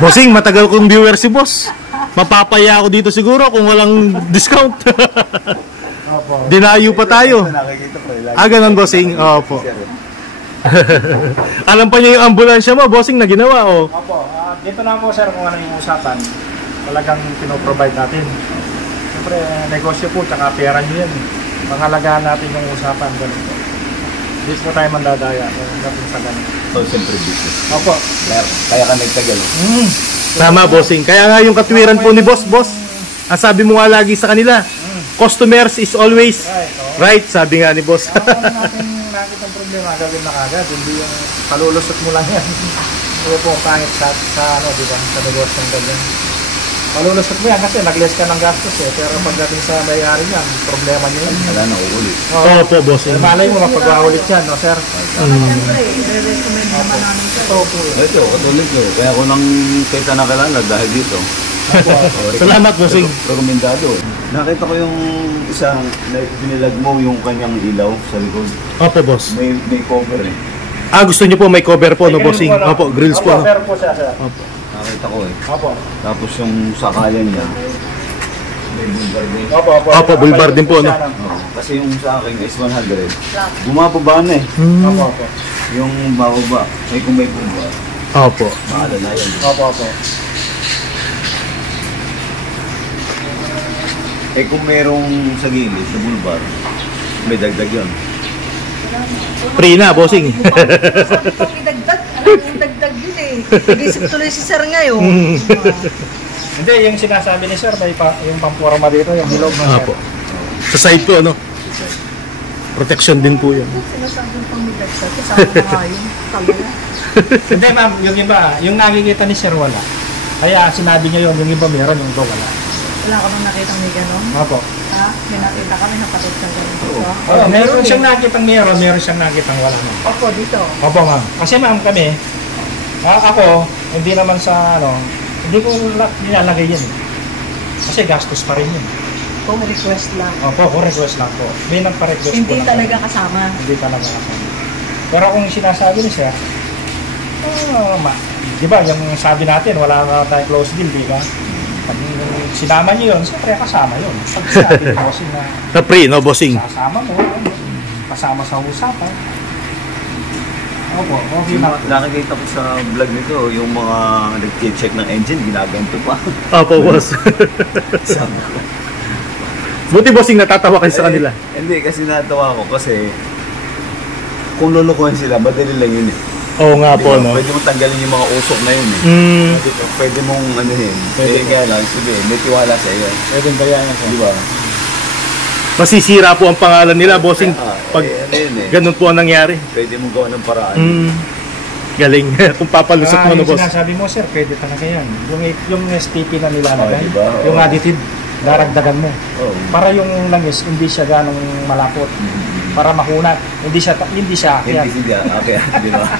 Bossing, matagal kong viewer si boss. Mapapaya ako dito siguro kung walang discount. Dinayo pa tayo. Ganun, bossing. Opo. Alam pa niya yung ambulansya mo, bossing, na ginawa, oh. Opo. Dito na po, sir, kung ano yung usapan. Talagang pinoprovide natin. Siyempre, negosyo po, tsaka pera nyo yan. Pangalagaan natin yung usapan. Ganun po. Hindi po tayo mandadaya. Ganun sa ganun. Siyempre, business. Opo. Kaya ka nagtagal. Tama, bossing. Kaya nga yung katwiran po ni boss, ang sabi mo nga lagi sa kanila, customers is always right, sabi nga ni boss. Kung natin nakita ang problema, gawin na kagad. Hindi yung palulusot mo lang yan. Hindi po pangit sa ano, di ba? Sa negosyo ng ganyan. Palulusot mo yan kasi nag-less ka ng gastos eh. Pero pagdating sa may-ari yan, problema niyo yan. Wala na uulit. Opo, bossing. Malay mo, mapag-uulit yan, no, sir? Siyempre, i-recommend naman namin sir. Ito, katulad ko. Kaya ako nang kita nakilala dahil dito. Salamat, bossing. Rekomendado. Nakita ko yung isang binilag mo yung kanyang ilaw sa likod. Opo, boss. May cover eh. Gusto niyo po may cover po, no, bossing? Opo, grills po. Opo, po siya, sir. Opo. Nakita ko eh. Opo. Tapos yung sakayan niya, may bulbar din. Opo, bulbar din po, no? Kasi yung sa akin is 100. Bumababa na eh. Opo. Yung bababa, ay kung may bulbar. Opo. Maala na yan. Opo. Eh kung merong sa gilid, sa bulbar, may dagdag yun. Free na, bossing. Pang idagdag, alam yung dagdag yun eh. Nag-isip tuloy si sir ngayon. Hindi, yung sinasabi ni sir, may yung pampurma dito, yung hilog na sir. Opo. Sa side po, ano? Protection din po yun. Sinasabi yung pang idagdag, kasama na nga yun. Talaga. Hindi ma'am, yung iba, yung nakikita ni sir wala. Kaya sinabi niya yun, yung iba meron, yung iba wala. Wala ka bang nakitang may gano'n? Opo. Ha? May nakita kami napatid sa gano'n dito. Meron siyang nakitang meron siyang nakitang wala ma'am. Opo, dito. Opo ma'am. Kasi ma'am kami, ako, hindi naman sa hindi ko nilalagay yan. Kasi gastos pa rin yun. Kung request lang. Opo, kung request lang po. May nagpa-request po. Hindi talaga kasama. Hindi talaga kasama. Pero kung sinasabi ni sir, di ba, yung sabi natin, wala na tayong close deal, di ba? Pag sinama niyo yun, siyempre kasama yun. Pag sabi ni bossing na free, no, bossing? kasama mo, kasama sa usapan. Opo, okay na. Nakikita ko sa vlog nito, yung mga nag-check ng engine, ginaganto pa. Opo, boss. Buti, bossing, natatawa kayo sa kanila. Hindi, kasi natawa ko kasi kung lulukuhin sila, madali lang yun eh. Oo nga po, no? Pwede mong tanggalin yung mga usok na yun eh. Pwede mong anuhin. Pwede kaya lang, sige, may tiwala sa iyo. Pwede ba yan? Di ba? Masisira po ang pangalan nila, bossing, pag ganun po ang nangyari. Pwede mong gawa ng paraan. Galing. Kung papalusot mo, no, boss? Sinasabi mo, sir, pwede talaga yan. Yung STP na nilalagay, diba? yung additive, daragdagan mo. Para yung langis, hindi siya ganong malapot. Para mahunat. Hindi siya akyat. Hindi siya akyat, di ba?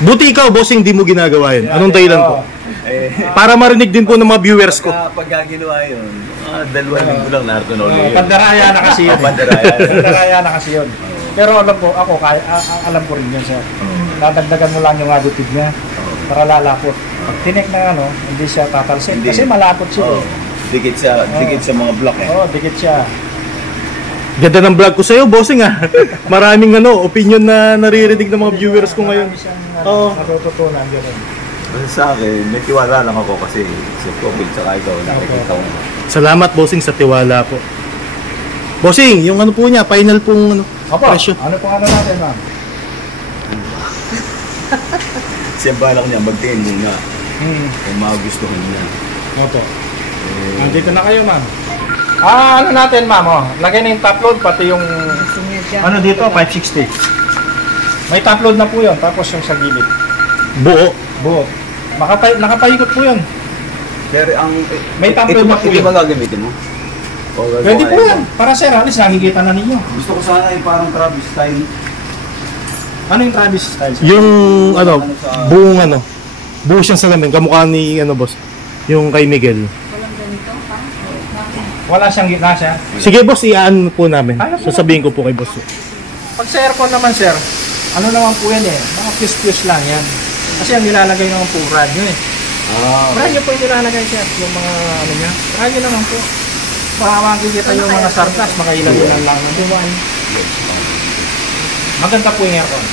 Buti ikaw, bossing, di mo ginagawa yun. Anong dahilan po? Para marinig din po ng mga viewers ko. Pag ginawa yun, 2 linggo lang narito na ulit yun. Pandaraya na kasi yun. Pandaraya na kasi yun. Pero alam ko, alam ko rin yun, sir. Nadagdagan mo lang yung additive niya para lalapot. Pag tinik na hindi siya tatalsik. Kasi malapot siya. Dikit sa mga block eh. Oo, dikit siya. Ganda ng vlog ko sa'yo, bossing, ha? Maraming opinion na naririnig ng mga viewers ko ngayon. Oo. Matututunan yun. Sa akin, may tiwala lang ako kasi sa COVID sa ikaw, nakikita ko. Salamat, bossing, sa tiwala po. Bossing, yung po niya, final pong presyo. Ano pong natin, ma'am? Siya balak niya, magtingin muna. Kung magustuhan niya. Opo. Nandito na kayo, ma'am. Ano natin, ma'am? Lagay na yung top load, pati yung dito, 560. May top load na po yun, tapos yung sa gilid. Buo. Nakapahikot po yun. Pero may top load na po yun. Ito ba gagamitin mo? Pwede po yan. Para sir, nakikita na ninyo. Gusto ko sana yung parang Travis style. Ano yung Travis style? Yung buong buo siyang salamin, kamukha ni boss, yung kay Miguel. Wala siyang gitna siya. Sige, boss, iaan po namin. Sasabihin ko po kay boss. Pag sa aircon naman, sir, naman po yan eh. Mga fuse-fuse lang yan. Kasi ang nilalagay naman po radyo eh. Brand new po yung nilalagay sir, yung mga ano niya. Brand new naman po. Makikita yung mga sartas, makailan lang. Maganda po yung aircon.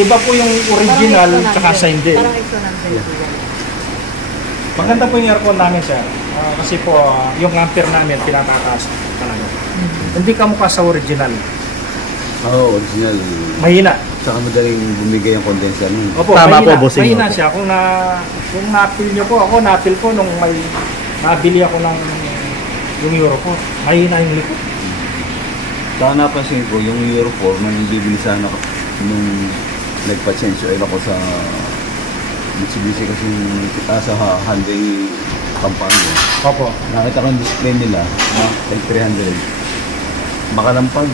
Iba po yung original tsaka sa hindi. Parang ito nandun. Maganda po yung aircon namin sir. Kasi po yung ampere namin pinatataas talaga. Hindi ka mukha sa original. Oo, original. Mahina. Tsaka madaling bumigay ang condenser nun. Opo, Tama mahina. po, bossing. Mahina Opo. siya. Kung na-feel nyo po, ako na-feel ko nung may nabili ako ng yung Euro po. Mahina yung likod. Saka napansin ko, yung Euro 4, may bibili sana ako nung nagpa-change oil ako sa Mitsubishi kasi sa Hyundai Pampanga. Opo. Nakita ko yung display nila na like 300. Makalampag.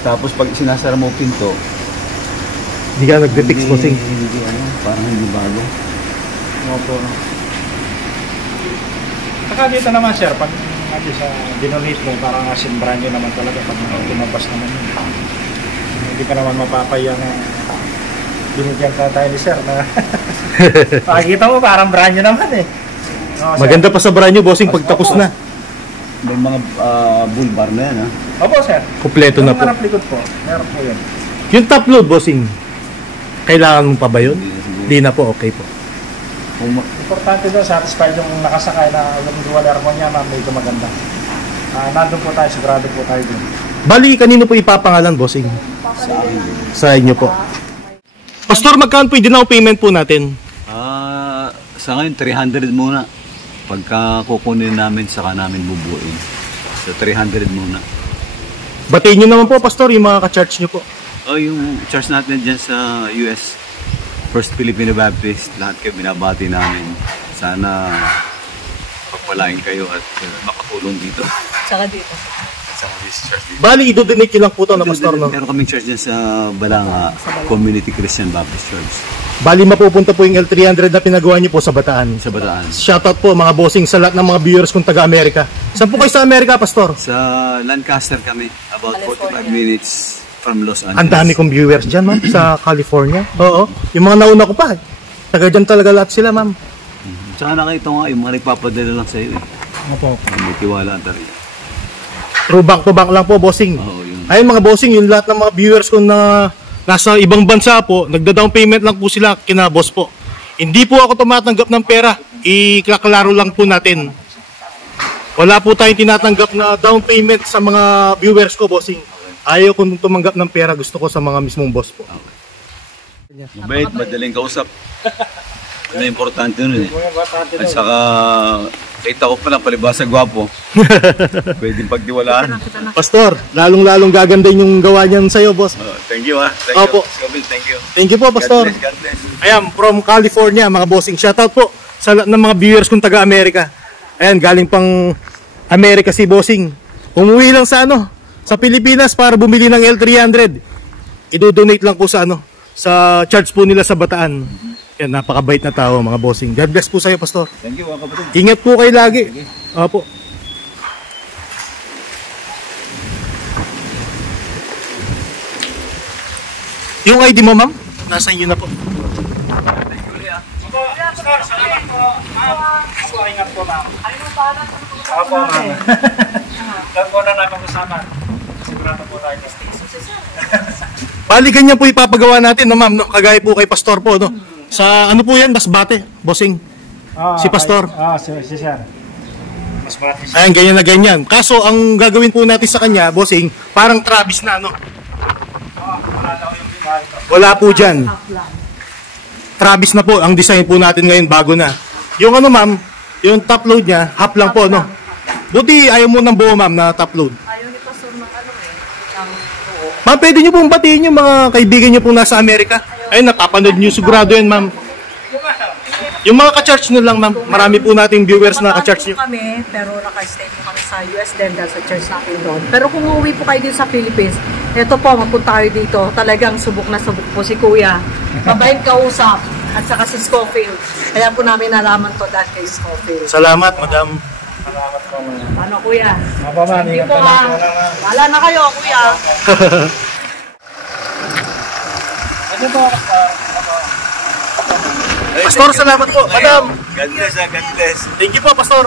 Tapos pag sinasara mo pinto, Hindi ka nagde-fix, bossing. Hindi ano, parang hindi bago. Opo. Saka dito naman sir, pag sa dinonate mo, parang asin brand new naman talaga pag lumabas naman yun. Hindi ka naman mapapaya na binigyan ka tayo ni sir na makikita mo parang brand new naman eh. No, sir. Maganda pa sa brand new, bossing, pag tapos na. May mga bull bar na yan ha. Opo sir. Kompleto na Yung po. harap likod po, meron po yun. Yung top load, bossing, kailangan mo pa ba yun? Hindi na po, okay po. Importante doon, satisfied yung nakasakay na yung dual aircon niya, ma'am, medyo maganda. Nandun po tayo, sigurado po tayo doon. Bali, kanino po ipapangalan, bossing? Sa inyo po. Pastor, magkano po yung down payment po natin? Sa ngayon 300 muna. Pagka kukunin namin, saka namin bubuin. So 300 muna. Batiin nyo naman po, Pastor, yung mga ka-charge nyo po. Yung charge natin dyan sa US, First Filipino Baptist, lahat kayo binabati namin. Sana pagpalain kayo at makatulong dito. Saka dito. Sa church dito. Bali, i-donate nyo lang po ito na, Pastor, no? Meron kaming church dyan sa Balanga, Community Christian Baptist Church. Bali, mapupunta po yung L300 na pinagawa nyo po sa Bataan. Sa Bataan. Shoutout po mga bossing sa lahat ng mga viewers kong taga-Amerika. Saan po kayo sa Amerika, Pastor? Sa Lancaster kami, about 45 minutes from Los Angeles. Ang dami kong viewers dyan, ma'am, sa California. Oo. Yung mga nauna ko pa, taga dyan talaga lahat sila, ma'am. Tsaka nakita nga, yung mga nagpapadala lang sa'yo eh. Opo. May tiwala ang talaga. True bank to bank lang po, bossing. Oo, yun. Ayun mga bossing, yung lahat ng mga viewers ko na nasa ibang bansa po, nagda-down payment lang po sila kina boss po. Hindi po ako tumatanggap ng pera. Ikaklaro lang po natin. Wala po tayong tinatanggap na down payment sa mga viewers ko, bossing. Ayaw ko tumanggap ng pera, gusto ko sa mga mismong boss po. Mabait, madaling kausap. Ano importante nun eh. At saka, kita ko pa lang palibasa gwapo. Pwedeng pagdiwalaan. Pastor, lalong-lalong gaganda yung gawa niyan sa'yo, boss. Thank you ha. Thank Opo. you. Scoville, thank you. Thank you po, Pastor. God bless. Ayan, from California, mga bossing. Shoutout po sa lahat ng mga viewers kong taga-Amerika. Ayan, galing pang Amerika si bossing. Umuwi lang sa sa Pilipinas para bumili ng L300. I-donate lang po sa sa church po nila sa Bataan. Yan, napakabait na tao, mga bossing. God bless po sa'yo, Pastor. Thank you mga kapatid. Ingat po kayo lagi. Opo. Yung ID mo, ma'am? Nasa inyo na po. Salamat po. Ako, ingat po, ma'am. Opo, ma'am. Lang po na namin usapan. Sigurado po tayo. Bali, ganyan po ipapagawa natin, no, ma'am? No? Kagaya po kay Pastor po, no? Sa ano po yan? Basbate, bossing. Si Pastor. Si Sir. Mas marami siya. Ayan, ganyan na ganyan. Kaso, ang gagawin po natin sa kanya, bossing, parang Travis na, no? Wala daw yung bimahe. Wala po dyan. Travis na po, ang design po natin ngayon, bago na. Yung ma'am, yung top load niya, half lang po, no? Buti, ayaw mo ng buo, ma'am, na top load. Ayaw ni Pastor ng ng buo. Ma'am, pwede nyo pong batiin yung mga kaibigan nyo po nasa Amerika. Ayun, napapanood nyo, sigurado yan, ma'am. Yung mga ka-church nyo lang, ma'am. Marami po nating viewers na ka-church nyo. Kami, pero naka-stay po kami sa US din dahil sa church natin doon. Pero kung uuwi po kayo dito sa Philippines, eto po, mapunta kayo dito. Talagang subok na subok po si Kuya. Mabait kausap. At saka si Scofield. Kaya po namin nalaman to dahil kay Scofield. Salamat, madam. Salamat po, ma'am. Ano, Kuya? Opo, ma'am. Hindi Ingat po ka lang po lang. Wala na kayo, Kuya. Ano po? Pastor, salamat po. Madam. God bless, God bless. Thank you po, Pastor.